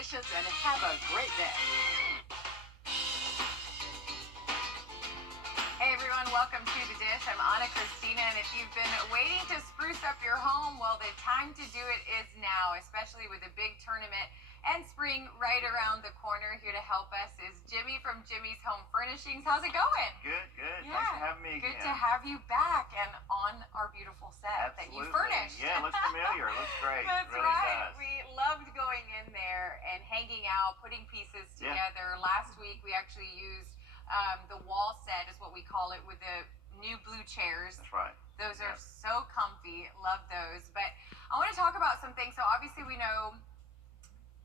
delicious, and have a great day. Hey everyone, welcome to The Dish. I'm Christina, and if you've been waiting to spruce up your home, well, the time to do it is now, especially with a big tournament and spring right around the corner. Here to help us is Jimmy from Jimmy's Home Furnishings. How's it going? Good. Yeah, Thanks for having me again. Good to have you back and on our beautiful set that you furnished. Yeah, it looks familiar. It looks great. That's really right. Does. We loved going in there and hanging out, putting pieces together. Last week we actually used the wall set is what we call it, with the new blue chairs. That's right. Those are so comfy. Love those. But I want to talk about some things. So obviously we know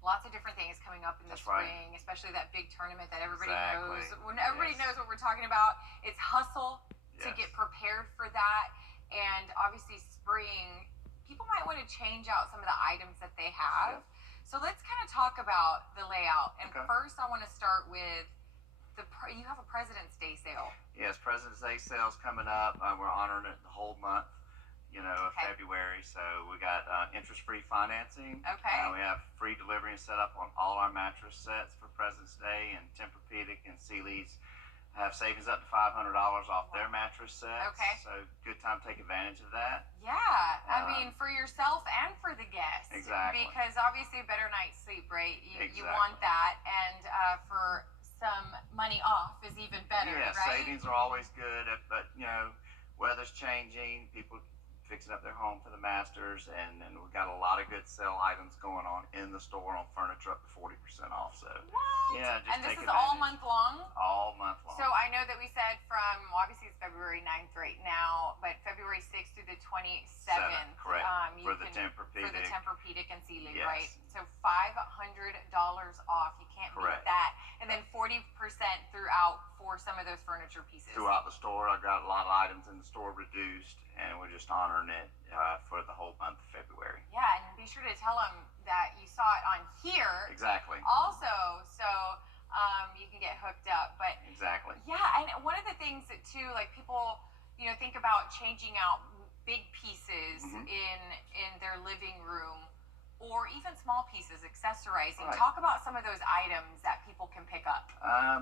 lots of different things coming up in the spring, especially that big tournament that everybody knows. When everybody knows what we're talking about, it's hustle to get prepared for that. And obviously spring, people might want to change out some of the items that they have. So let's kind of talk about the layout. And first I want to start with you have a President's Day sale. Yes, President's Day sale's coming up. We're honoring it the whole month, of February. So we got interest-free financing. We have free delivery and setup on all our mattress sets for President's Day, and Tempur-Pedic and Sealy's have savings up to $500 off their mattress sets. So good time to take advantage of that. Yeah, I mean, for yourself and for the guests. Exactly. Because obviously a better night's sleep, right? You want that, and for some money off is even better, right? Savings are always good, but weather's changing, people fixing up their home for the Masters, and we've got a lot of good sale items going on in the store on furniture up to 40% off. So just and this is all month long? All month long. So I know that we said from, obviously it's February 9th right now, but February 6th through the 27th. Correct. For the Tempur-Pedic and Sealy, right? So $500 off. You can't beat that. And then 40% throughout for some of those furniture pieces. Throughout the store, I've got a lot of items in the store reduced, and we're just honoring it for the whole month of February. Yeah, and be sure to tell them that you saw it on here. Exactly. Also, so you can get hooked up. But yeah, and one of the things that too, like people, think about changing out big pieces in their living room, or even small pieces, accessorizing. Talk about some of those items that people can pick up.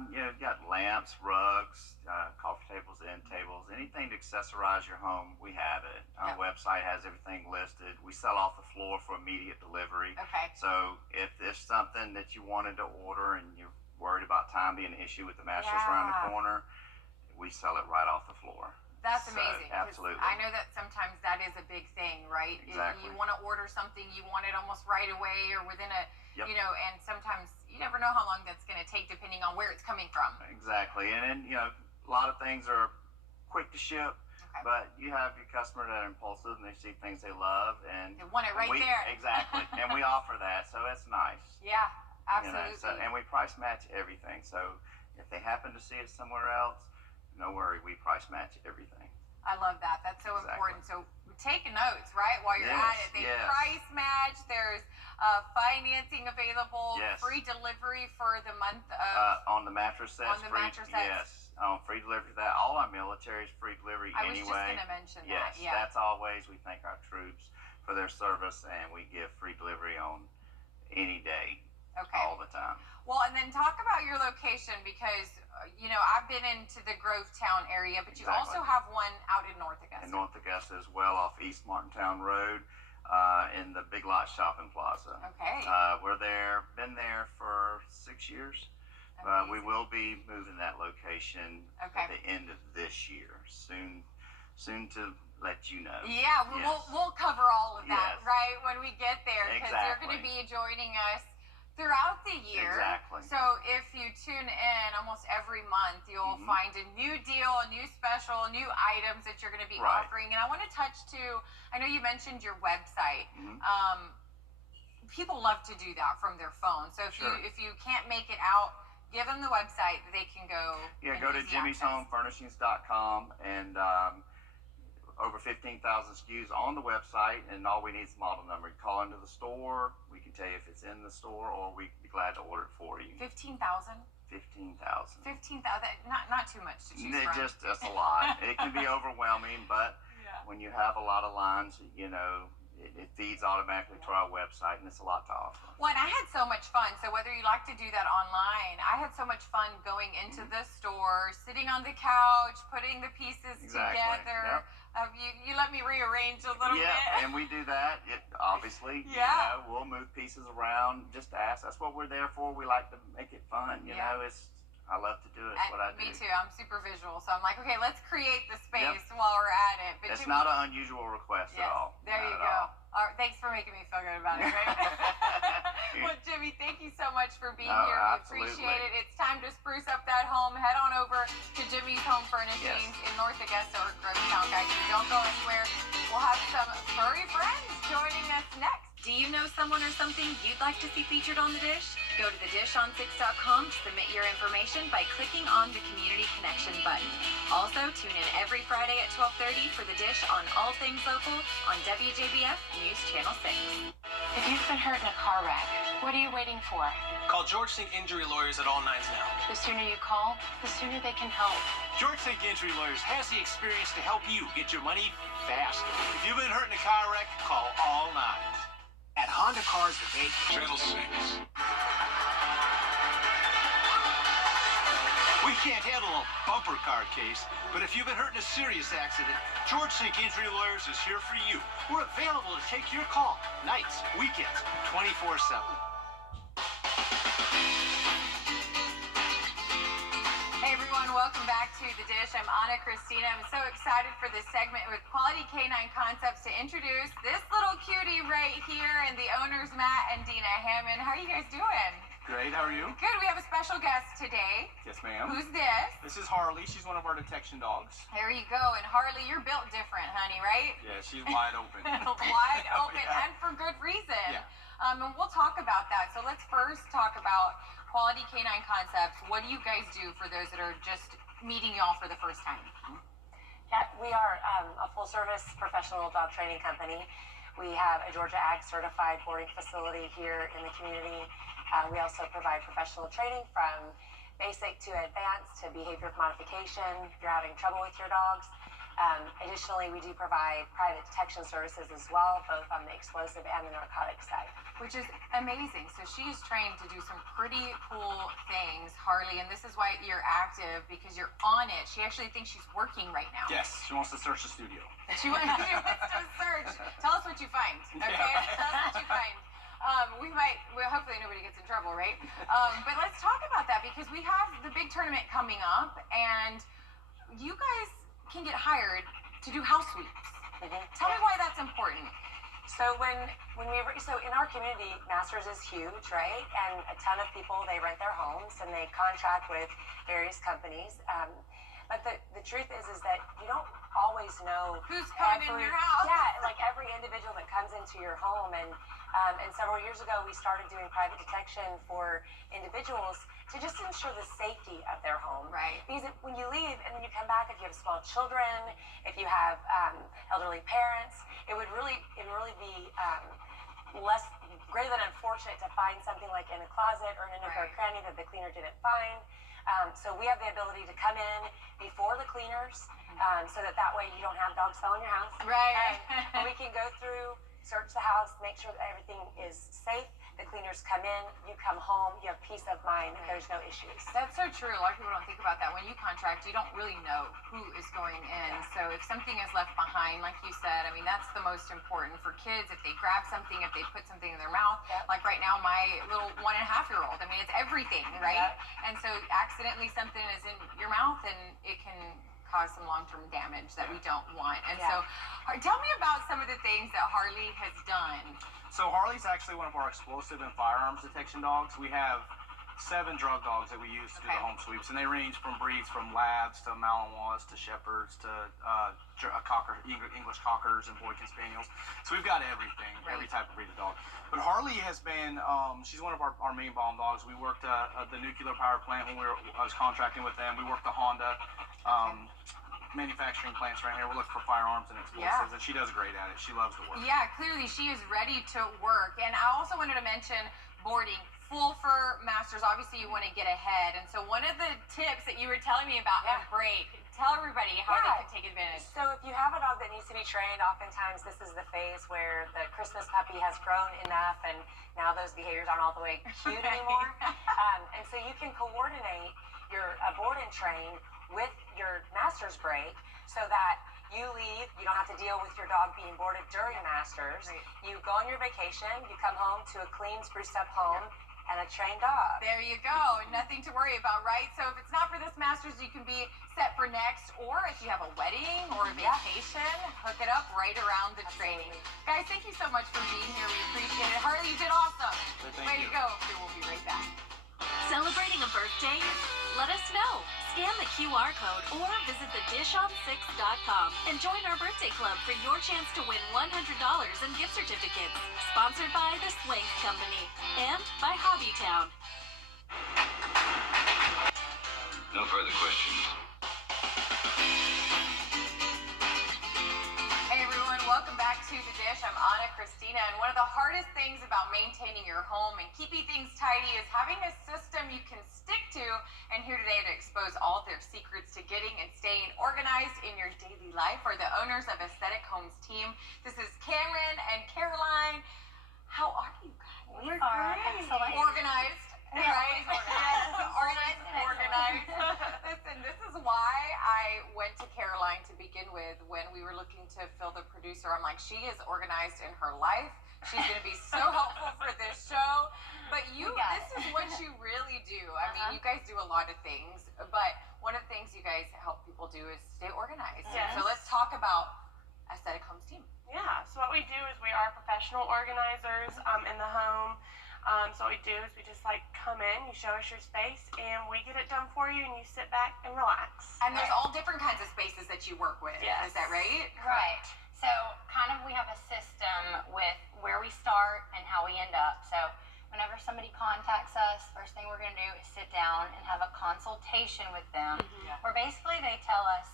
You've got lamps, rugs, coffee tables, end tables, anything to accessorize your home, we have it. Our website has everything listed. We sell off the floor for immediate delivery. So if there's something that you wanted to order and you're worried about time being an issue with the mattress around the corner, we sell it right off the floor. That's amazing. Absolutely. I know that sometimes that is a big thing, right? Exactly. You want to order something, you want it almost right away or within a, and sometimes you never know how long that's going to take depending on where it's coming from. Exactly. And then, a lot of things are quick to ship, but you have your customer that are impulsive and they see things they love and they want it right there. Exactly. And we offer that, so it's nice. Yeah, absolutely. And we price match everything. So if they happen to see it somewhere else, no worry, we price match everything. I love that. That's so important. So take notes, right, while you're at it. They price match. There's financing available. Free delivery for the month of... on the mattress sets. On the mattress sets. Yes. Free delivery for that. All our military is free delivery anyway. I was just going to mention that. Yes, that's always. We thank our troops for their service, and we give free delivery on any day. All the time. Well, and then talk about your location because, I've been into the Grovetown area, but you also have one out in North Augusta. In North Augusta as well, off East Martintown Road, in the Big Lot Shopping Plaza. We're there, been there for 6 years. We will be moving that location at the end of this year. Soon to let you know. Yeah, we'll cover all of that, right, when we get there, because you're going to be joining us throughout the year. So if you tune in almost every month, you'll find a new deal, a new special, new items that you're going to be offering. And I want to touch too, I know you mentioned your website. People love to do that from their phone. So if you can't make it out, give them the website that they can go. Yeah, go to jimmyshomefurnishings.com, and over 15,000 SKUs on the website, and all we need is a model number. You call into the store, we can tell you if it's in the store, or we'd be glad to order it for you. 15,000? 15,000. 15,000, not too much to choose from. That's a lot. It can be overwhelming, but when you have a lot of lines, It feeds automatically to our website, and it's a lot to offer. Well, and I had so much fun. So whether you like to do that online, I had so much fun going into the store, sitting on the couch, putting the pieces together. Yep. You let me rearrange a little bit. Yeah, and we do that. Obviously, you know, we'll move pieces around. Just ask. That's what we're there for. We like to make it fun. You know, I love to do it. It's what I do. Me too. I'm super visual, so I'm like, okay, let's create the space while we're at it. But it's not an unusual request at all. There you go. All right, thanks for making me feel good about it, right? Well, Jimmy, thank you so much for being here. We appreciate it. It's time to spruce up that home. Head on over to Jimmy's Home Furnishings in North Augusta or Grovetown, guys. So don't go anywhere. We'll have some furry friends joining us next. Do you know someone or something you'd like to see featured on The Dish? Go to thedishon6.com to submit your information by clicking on the Community Connection button. Also, tune in every Friday at 12:30 for The Dish on all things local on WJBF News Channel 6. If you've been hurt in a car wreck, what are you waiting for? Call George Sink Injury Lawyers at all nines now. The sooner you call, the sooner they can help. George Sink Injury Lawyers has the experience to help you get your money fast. If you've been hurt in a car wreck, call all nines. At Honda Cars of Channel 6. We can't handle a bumper car case, but if you've been hurt in a serious accident, George Sink Injury Lawyers is here for you. We're available to take your call, nights, weekends, 24/7. Hey everyone, welcome back to The Dish. I'm Christina. I'm so excited for this segment with Quality Canine Concepts to introduce this little cutie right here and the owners, Matt and Dina Hammond. How are you guys doing? Great, how are you? Good. We have a special guest today. Yes, ma'am. Who's this? This is Harley. She's one of our detection dogs. There you go. And Harley, you're built different, honey, right? Yeah, she's wide open. Wide open, and for good reason. Yeah. And we'll talk about that. So let's first talk about Quality Canine Concepts. What do you guys do for those that are just meeting y'all for the first time? Yeah, we are a full-service professional dog training company. We have a Georgia Ag certified boarding facility here in the community. We also provide professional training from basic to advanced to behavior modification if you're having trouble with your dogs. Additionally, we do provide private detection services as well, both on the explosive and the narcotic side. Which is amazing. So she's trained to do some pretty cool things, Harley, and this is why you're active, because you're on it. She actually thinks she's working right now. Yes, she wants to search the studio. She wants to search. Tell us what you find, okay? Yeah. Tell us what you find. Hopefully nobody gets in trouble, right? But let's talk about that, because we have the big tournament coming up, and you guys can get hired to do house sweeps. Tell me why that's important. So so in our community, Masters is huge, right? And a ton of people, they rent their homes and they contract with various companies. But the truth is that you don't always know who's coming in your house. Yeah, like every individual that comes into your home. And several years ago, we started doing private detection for individuals to just ensure the safety of their home. Right. Because when you leave and then you come back, if you have small children, if you have elderly parents, it would really be less greater than unfortunate to find something like in a closet or in a nook or cranny that the cleaner didn't find. So we have the ability to come in before the cleaners, so that way you don't have dogs fell in your house. Right. And we can go through, search the house, make sure that everything is safe. The cleaners come in, you come home, you have peace of mind, there's no issues. That's so true. A lot of people don't think about that. When you contract, you don't really know who is going in. So if something is left behind, like you said, I mean, that's the most important for kids. If they grab something, if they put something in their mouth, like right now, my little 1.5-year-old, I mean, it's everything, right? And so accidentally something is in your mouth and it can cause some long-term damage that we don't want. And so tell me about some of the things that Harley has done. So Harley's actually one of our explosive and firearms detection dogs. We have 7 drug dogs that we use to do the home sweeps, and they range from breeds from labs to Malinois to shepherds to English cockers and Boykin spaniels. So we've got everything, every type of breed of dog. But Harley has been, she's one of our main bomb dogs. We worked at the nuclear power plant when I was contracting with them. We worked the Honda manufacturing plants right here. We're looking for firearms and explosives, and she does great at it. She loves to work. Yeah, clearly she is ready to work. And I also wanted to mention boarding. Full for Masters, obviously you want to get ahead. And so one of the tips that you were telling me about in break, tell everybody how they can take advantage. So if you have a dog that needs to be trained, oftentimes this is the phase where the Christmas puppy has grown enough and now those behaviors aren't all the way cute anymore. And so you can coordinate your board and train with your master's break so that you leave, you don't have to deal with your dog being boarded during masters. Right. You go on your vacation, you come home to a clean, spruced up home and a trained dog. There you go. Nothing to worry about, right? So if it's not for this masters, you can be set for next, or if you have a wedding or a vacation, hook it up right around the training. Guys, thank you so much for being here. We appreciate it. Harley, you did awesome. Way to go. Okay, we'll be right back. Celebrating a birthday? Let us know. Scan the QR code or visit thedishon6.com and join our birthday club for your chance to win $100 in gift certificates. Sponsored by the Swank Company and by Hobbytown. No further questions. Hey everyone, welcome back to The Dish. I'm Christina, and one of the hardest things about maintaining your home and keeping things tidy is having a system you can stick to. And here today to expose all their secrets to getting and staying organized in your daily life are the owners of Aesthetic Homes team. This is Cameron and Caroline. How are you guys? We are excellent. Organized. Right? Organized. Listen, this is why I went to Caroline to begin with when we were looking to fill the producer. I'm like, she is organized in her life. She's going to be so helpful for this show. But this is what you really do. I mean, you guys do a lot of things, but one of the things you guys help people do is stay organized. Yes. So let's talk about Aesthetic Homes team. Yeah, so what we do is we are professional organizers in the home. So what we do is we just come in, you show us your space, and we get it done for you, and you sit back and relax. And there's all different kinds of spaces that you work with. Yes. Is that right? Right. So we have a system with where we start and how we end up. So whenever somebody contacts us, first thing we're going to do is sit down and have a consultation with them, where basically they tell us,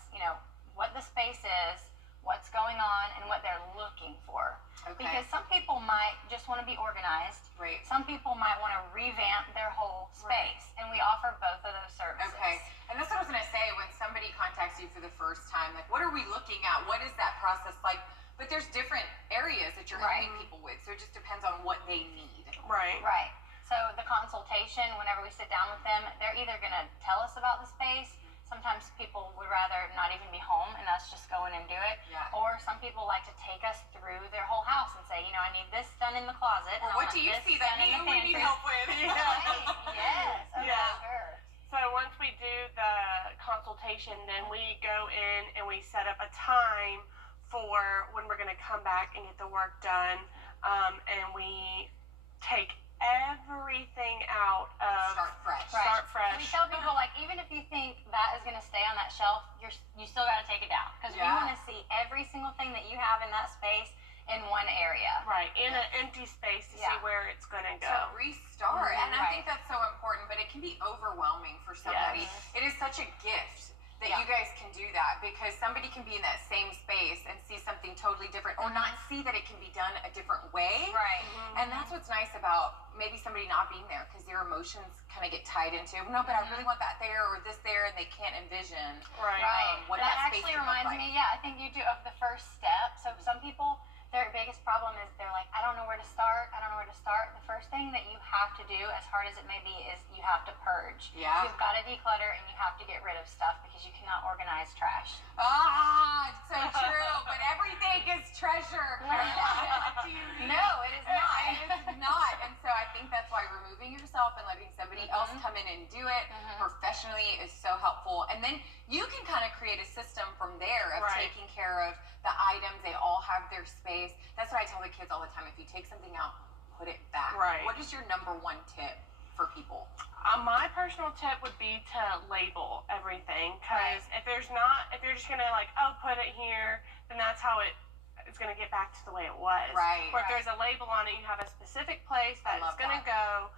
what the space is, what's going on, and what they're looking for. Okay. Because some people might just want to be organized. Right. Some people might want to revamp their whole space, and we offer both of those services. Okay. And that's what I was going to say. When somebody contacts you for the first time, what are we looking at? What is that process like? But there's different areas that you're helping people with, so it just depends on what they need. Right. Right. So the consultation, whenever we sit down with them, they're either going to tell us about the space. Sometimes people would rather not even be home and us just go in and do it. Yeah. Or some people like to take us through their whole house and say, I need this done in the closet. Or what do you see that we need help with? Right. Yes. Okay, Yeah. sure. So once we do the consultation, then we go in and we set up a time for when we're going to come back and get the work done. And we take everything out of Start fresh. Start And fresh. we tell people, even if you think that is going to stay on that shelf, you still got to take it down. Because we want to see every single thing that you have in that space in one area. Right, in an empty space to see where it's going to go. So restart. And I think that's so important, but it can be overwhelming for somebody. Yes. It is such a gift that you guys can do that, because somebody can be in that same space and see something totally different, or not see that it can be done a different way. Right. And that's what's nice about maybe somebody not being there, because their emotions kind of get tied into, no, but I really want that there or this there, and they can't envision Right. what that that space actually can look reminds like. me, I think you do of the first step. So some people, their biggest problem is they're like, I don't know where to start. The first thing that you have to do, as hard as it may be, is you have to purge. Yeah. You've got to declutter and you have to get rid of stuff because you cannot organize trash. So true, but everything is treasure. No, it is not. It is not. And so I think that's why removing yourself and letting somebody else come in and do it professionally is so helpful. And then you can kind of create a system from there of taking care of the items. They all have their space. That's what I tell the kids all the time. If you take something out, put it back. Right. What is your number one tip for people? My personal tip would be to label everything, because if you're just gonna put it here, then that's how it's gonna get back to the way it was. Right. Or if there's a label on it, you have a specific place that it's gonna go,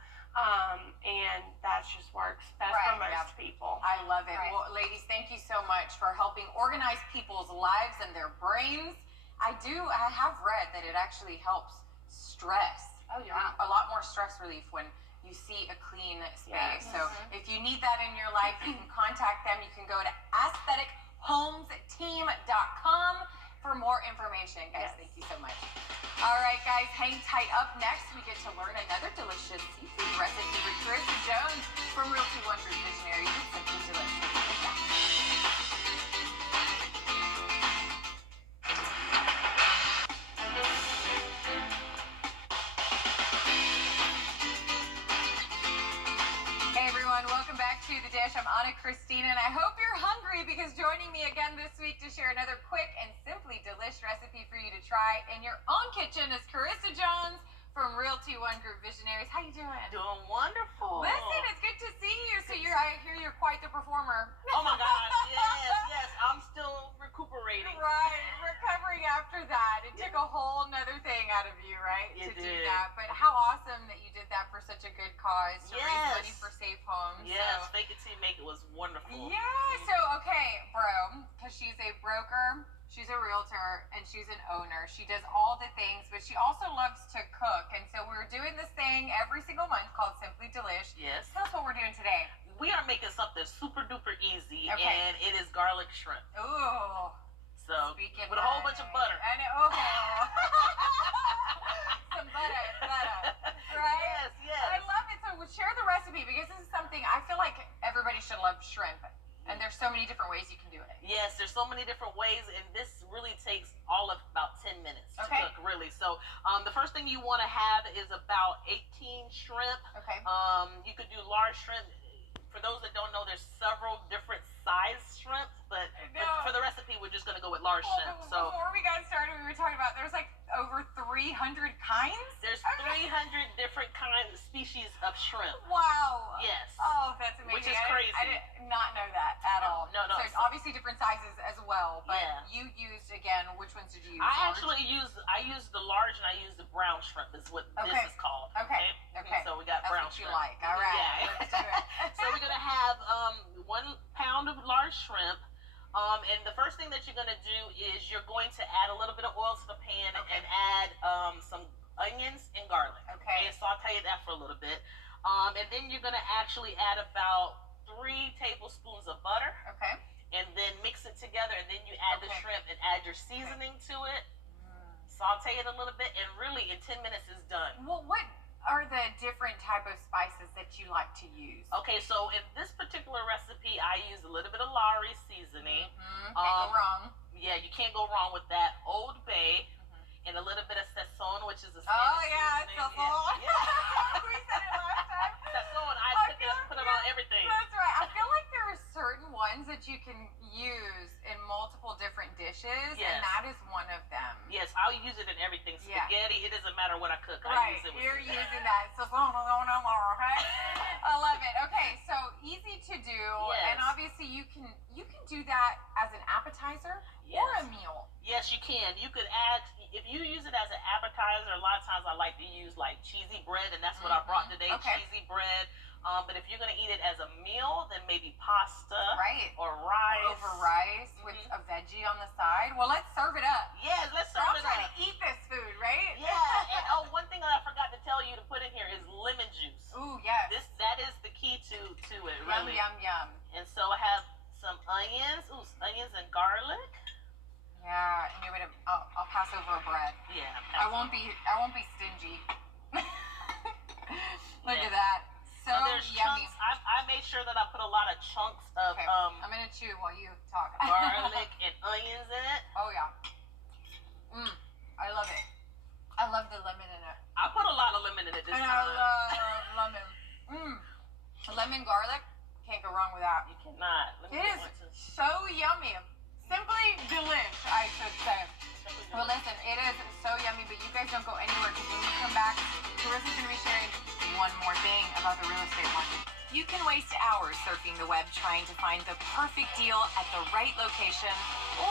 and that just works best for most people. I love it. Well, ladies, thank you so much for helping organize people's lives and their brains. I have read that it actually helps stress. Oh, yeah. A lot more stress relief when you see a clean space. Yes. So if you need that in your life, you can contact them. You can go to homesteam.com for more information. Guys, thank you so much. All right, guys, hang tight. Up next, we get to learn another delicious seafood recipe with Christina Jones from Realty One Group Visionaries. It's simply delicious. Hey everyone, welcome back to The Dish. I'm Christina, and I hope you're hungry because joining me again this week to share another quick and simply delish recipe for you to try in your own kitchen is Christina Jones from Realty One Group Visionaries. How you doing? Doing wonderful. Listen, it's good to see you. So I hear you're quite the performer. Oh my gosh, yes. I'm still recuperating. Right, recovering after that. It took a whole nother thing out of you, right? It to do did. that. But how awesome that you did that for such a good cause, to raise money for safe homes. Yes, So. fake it till you make it was wonderful. Yeah, so okay, bro, because she's a broker, she's a realtor, and she's an owner. She does all the things, but she also loves to cook. And so we're doing this thing every single month called Simply Delish. Yes. Tell us what we're doing today. We are making something super duper easy, Okay. and it is garlic shrimp. Ooh. So, Speaking with a whole bunch of butter. I know. Oh. Some butter, right? Yes. I love it. So share the recipe because this is something I feel like everybody should love shrimp. And there's so many different ways you can do it. Yes, there's so many different ways, and this really takes all of about 10 minutes to cook, really. So the first thing you want to have is about 18 shrimp. Okay. You could do large shrimp. For those that don't know, there's several different size shrimps, but for the recipe, we're just going to go with large shrimp. So before we got started, we were talking about there's like over 300 kinds? There's 300 different kinds, species of shrimp. Wow. Yes. Oh, that's amazing. Which is crazy. I did not know that at all. No. So it's obviously different sizes as well, but Yeah. you used, again, which ones did you use? I used the large and I used the brown shrimp is what this is called. Okay. So we got That's brown what you shrimp. like. All right. Yeah. Let's do it. So we're gonna have 1 pound of large shrimp. And the first thing that you're gonna do is you're going to add a little bit of oil to the pan and add some onions and garlic. Okay. And saute that for a little bit. And then you're gonna actually add about 3 tablespoons of butter. Okay. And then mix it together, and then you add the shrimp and add your seasoning to it. Saute it a little bit, and really in 10 minutes is done. Well, what are the different type of spices that you like to use? Okay, so in this particular recipe, I use a little bit of Lowry seasoning. Can't go wrong. Yeah, you can't go wrong with that. Old Bay and a little bit of Sazon, which is a Spanish Oh yeah, seasoning. Sazon. Yeah. We said it last time. Sazon, I put it on everything. That's right. I feel like there are certain ones that you can use in multiple different dishes, and that is one of them. Yes, I'll use it in everything. Spaghetti, it doesn't matter what I cook. Right, I use it with you're using that. So, okay? I love it. Okay, so easy to do, and obviously you can do that as an appetizer or a meal. Yes, you can. You could add, if you use it as an appetizer, a lot of times I like to use like cheesy bread, and that's what I brought today, cheesy bread. But if you're going to eat it as a meal, then maybe pasta or rice. Over rice with a veggie on the side. Well, let's serve it up. Yes, let's serve it up. I'm trying to eat this food, right? Yeah, and one thing that I forgot to tell you to put in here is lemon juice. Ooh, yes. That is the key to it, really. Yum, yum. And so I have some onions, onions and garlic. Yeah, and you're gonna. I'll pass over a bread. Yeah. I won't be stingy. Look at that. So yummy. Chunks. I made sure that I put a lot of chunks of I'm gonna chew while you talk. garlic and onions in it. Oh yeah. I love it. I love the lemon in it. I put a lot of lemon in it this time. I love lemon. Lemon garlic. Can't go wrong with that. You cannot. It is so yummy. Simply delish, I should say. Well, listen, it is so yummy, but you guys don't go anywhere because when we come back, Carissa's going to be sharing one more thing about the real estate market. You can waste hours surfing the web trying to find the perfect deal at the right location,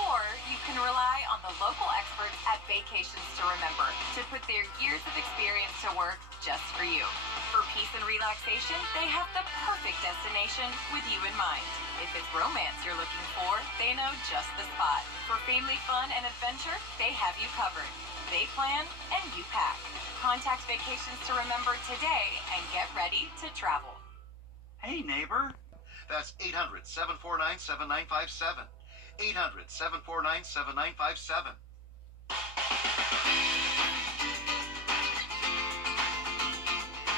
or you can rely on the local experts at Vacations to Remember to put their years of experience to work just for you. For peace and relaxation, they have the perfect destination with you in mind. If it's romance you're looking for, they know just the spot. For family fun and adventure, they have you covered. They plan and you pack. Contact Vacations to Remember today and get ready to travel. Hey, neighbor. That's 800-749-7957. 800-749-7957.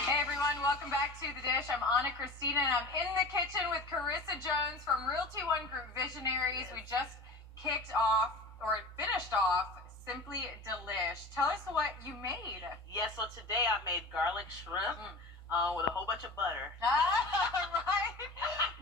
Hey everyone, welcome back to The Dish. I'm Christina, and I'm in the kitchen with Carissa Jones from Realty One Group Visionaries. We just finished off Simply Delish. Tell us what you made. Yes, so today I made garlic shrimp with a whole bunch of butter. Right?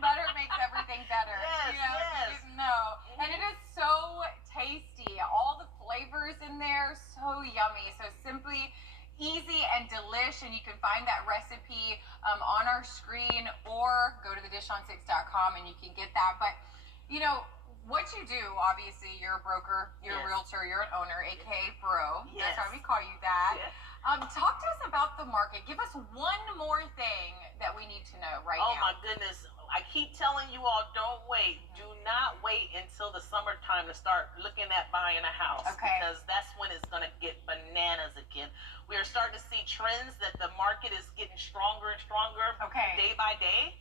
Butter makes everything better. Yes, yes. yes. You didn't know. And it is so tasty. All the flavors in there, so yummy. So simply easy and delish, and you can find that recipe on our screen or go to thedishon6.com and you can get that. But you know what you do, obviously you're a broker, you're a realtor, you're an owner, aka bro. Yes. That's why we call you that. Yes. Talk to us about the market. Give us one more thing that we need to know right now. Oh my goodness. I keep telling you all, don't wait. Do not wait until the summertime to start looking at buying a house. Okay. Because that's when it's going to get bananas again. We are starting to see trends that the market is getting stronger and stronger day by day.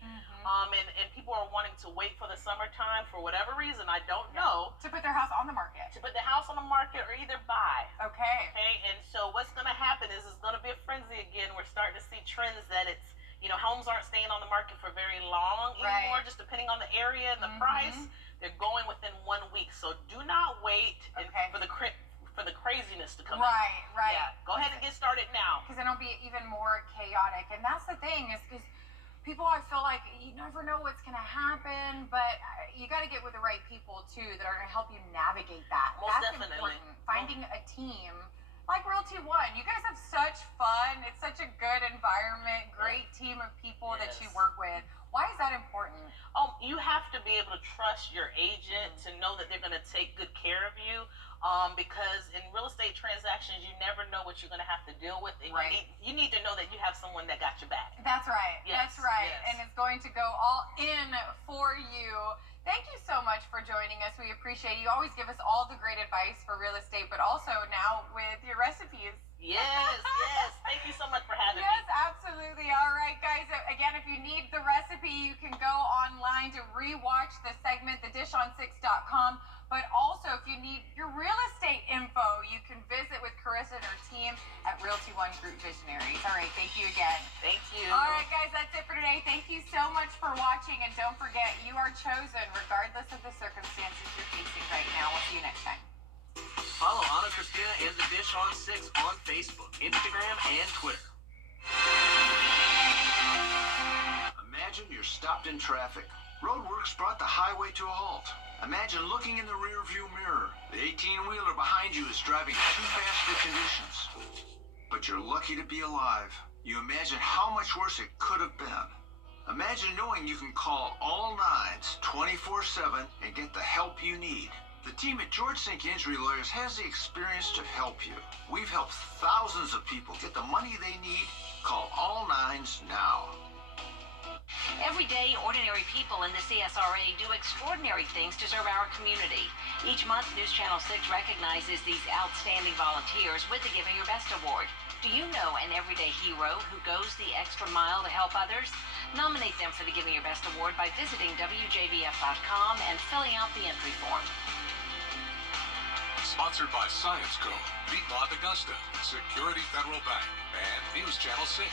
And people are wanting to wait for the summertime for whatever reason. I don't know. To put their house on the market. To put the house on the market or either buy. Okay. And so what's going to happen is it's going to be a frenzy again. We're starting to see trends that it's, homes aren't staying on the market for very long anymore, just depending on the area and the price. They're going within 1 week. So do not wait for the craziness to come out. Right. Yeah. Go ahead and get started now. Because it'll be even more chaotic. And that's the thing, is because people, I feel like you never know what's going to happen, but you got to get with the right people too that are going to help you navigate that. Most that's definitely. Important. Finding a team like Realty One. You guys have such fun. It's such a good environment, great team of people that you work with. Why is that important? You have to be able to trust your agent to know that they're going to take good care of you. Because in real estate transactions, you never know what you're going to have to deal with. And you need to know that you have someone that got your back. That's right. Yes, That's right. yes. And it's going to go all in for you. Thank you so much for joining us. We appreciate it. You always give us all the great advice for real estate, but also now with your recipes. Yes. Thank you so much for having me. Yes, absolutely. All right, guys. Again, if you need the recipe, you can go online to rewatch the segment, thedishon6.com. But also, if you need your real estate info, you can visit with Carissa and her team at Realty One Group Visionaries. All right, thank you again. Thank you. All right, guys, that's it for today. Thank you so much for watching. And don't forget, you are chosen regardless of the circumstances you're facing right now. We'll see you next time. Follow Christina and The Dish on 6 on Facebook, Instagram, and Twitter. Imagine you're stopped in traffic. Roadworks brought the highway to a halt. Imagine looking in the rearview mirror. The 18-wheeler behind you is driving too fast for conditions. But you're lucky to be alive. You imagine how much worse it could have been. Imagine knowing you can call all nines 24/7 and get the help you need. The team at George Sink Injury Lawyers has the experience to help you. We've helped thousands of people get the money they need. Call all nines now. Every day, ordinary people in the CSRA do extraordinary things to serve our community. Each month, News Channel 6 recognizes these outstanding volunteers with the Giving Your Best Award. Do you know an everyday hero who goes the extra mile to help others? Nominate them for the Giving Your Best Award by visiting WJBF.com and filling out the entry form. Sponsored by Science Co., Beat Augusta, Security Federal Bank, and News Channel 6.